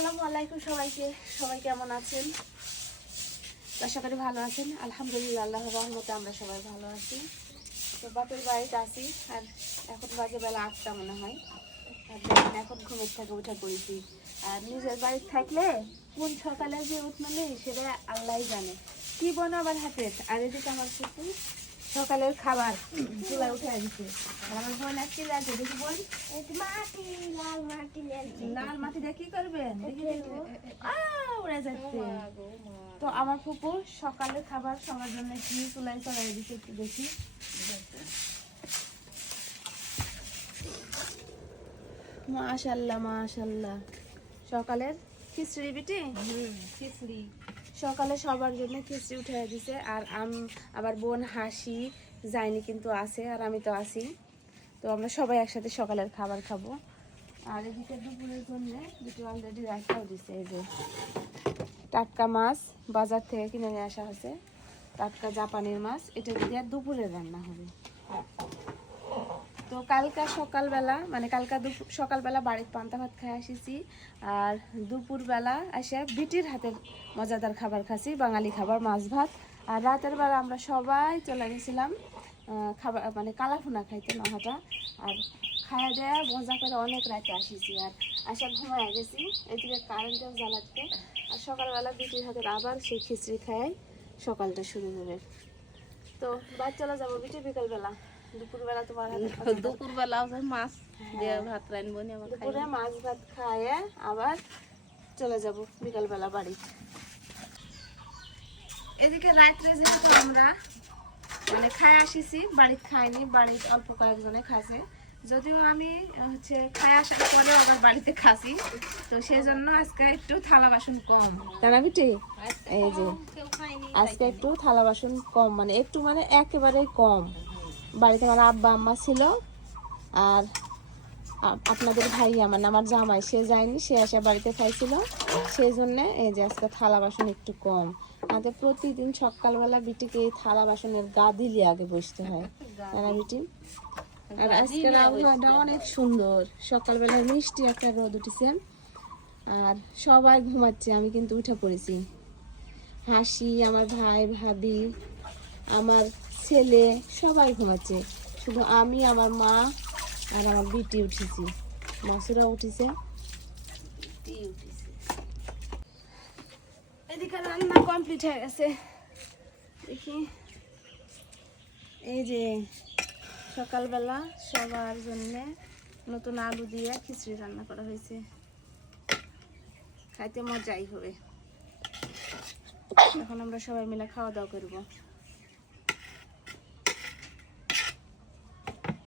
আসসালামু আলাইকুম সবাইকে। সবাই কেমন আছেন? আশা করি ভালো আছেন। আলহামদুলিল্লাহ, আল্লাহর রহমতে আমরা সবাই ভালো আছি। তো বাপের বাড়িতে আছি আর এখন বাজে বেলা 8টা মনে হয়। আর দেখেন এখন ঘুমের থেকে উঠে পড়েছি। আর নিজের বাড়িতে থাকলে কোন সকালে যে উঠলো নেই সেটা আল্লাহই জানে। কি বানাবার হাতে। আর এদিকে আমার শুধু সকালের খাবার চুলায় উঠে আসছে। আর আমার বোন আজকে লাগছে, দেখি বোন লাল মাটি দিয়ে কি করবেন? উড়ে যাচ্ছে। তো আমার ফুপু সকালে খাবার সবার জন্য কি চুলায় চড়াই দিচ্ছে একটু দেখি। মাশাআল্লাহ মাশাআল্লাহ। সকালের খিচুড়ি বিটি, খিচুড়ি সকালে সবার জন্য খিচুড়ি উঠে দিছে। আর আবার বোন হাসি যায়নি কিন্তু আছে, আর আমি তো আছি। তো আমরা সবাই একসাথে সকালের খাবার খাবো। আর এদিকে দুপুরের জন্য দুটো অলরেডি রাখাও দিছে। এই যে টাটকা মাছ বাজার থেকে কিনে নিয়ে আসা হয়েছে, টাটকা জাপানের মাছ। এটা দিয়ে দুপুরে রান্না হবে। তো কালকা সকালবেলা মানে সকালবেলা বাড়িতে পান্তা ভাত খাই আসিছি। আর দুপুরবেলা এসে বিটির হাতের মজাদার খাবার খাচ্ছি, বাঙালি খাবার মাছ ভাত। আর রাতের বেলা আমরা সবাই চলে গেছিলাম খাবার মানে কালাভুনা খাইতে নহাটা। আর খাওয়া দেওয়া মজা করে অনেক রাতে আসিছি। আর আসা ঘুমায় গেছি, এদিকে কারেন্টেও জ্বালাতে। আর সকালবেলা বিটির হাতের আবার সেই খিচড়ি খাই সকালটা শুরু হবে। তো বাদ চলে যাবো বিটি বিকালবেলা। দুপুরবেলা তোমার দুপুরবেলা মাছ দিয়ে ভাত রানবো নি, দুপুরে মাছ ভাত খাইয়ে আবার চলে যাব বিকালবেলা বাড়ি। এদিকে রাত্রে যেহেতু আমরা মানে খাই আসিছি, বাড়িতে খাইনি, বাড়িতে অল্প কয়েকজনে খাসে। যদিও আমি হচ্ছে খাই আসার পরেও আবার বাড়িতে খাসি, তো সেই জন্য আজকে একটু থালা বাসন কম, তাই না বিটি? এই যে আজকে একটু থালা বাসন কম, মানে একটু মানে একেবারেই কম। বাড়িতে আমার আব্বা আম্মা ছিল, আর আপনাদের ভাই আমার জামাই সে যায়নি, সে আসা বাড়িতে খাইছিল। সেই জন্যে এই যে আজকে থালা বাসন একটু কম। আমাদের প্রতিদিন সকালবেলা বিটিকে এই থালা বাসনের গা দিলে আগে বসতে হয়, তাই না বিটি? আর আজকের আবহাওয়াটা অনেক সুন্দর, সকালবেলা মিষ্টি একটা রোদ উঠেছে। আর সবাই ঘুমাচ্ছে, আমি কিন্তু উঠে পড়েছি। হাসি, আমার ভাই ভাবি, আমার ছেলে সবাই ঘুমাচ্ছে, শুধু আমি, আমার মা আর আমার বিটি উঠেছি। মাসুরা উঠেছে। এদিকে রান্না কমপ্লিট হয়ে গেছে, দেখি। এই যে সকালবেলা সবার জন্য নতুন আলু দিয়ে খিচুড়ি রান্না করা হয়েছে, খাইতে মজাই হবে। এখন আমরা সবাই মিলে খাওয়া দাওয়া করবো।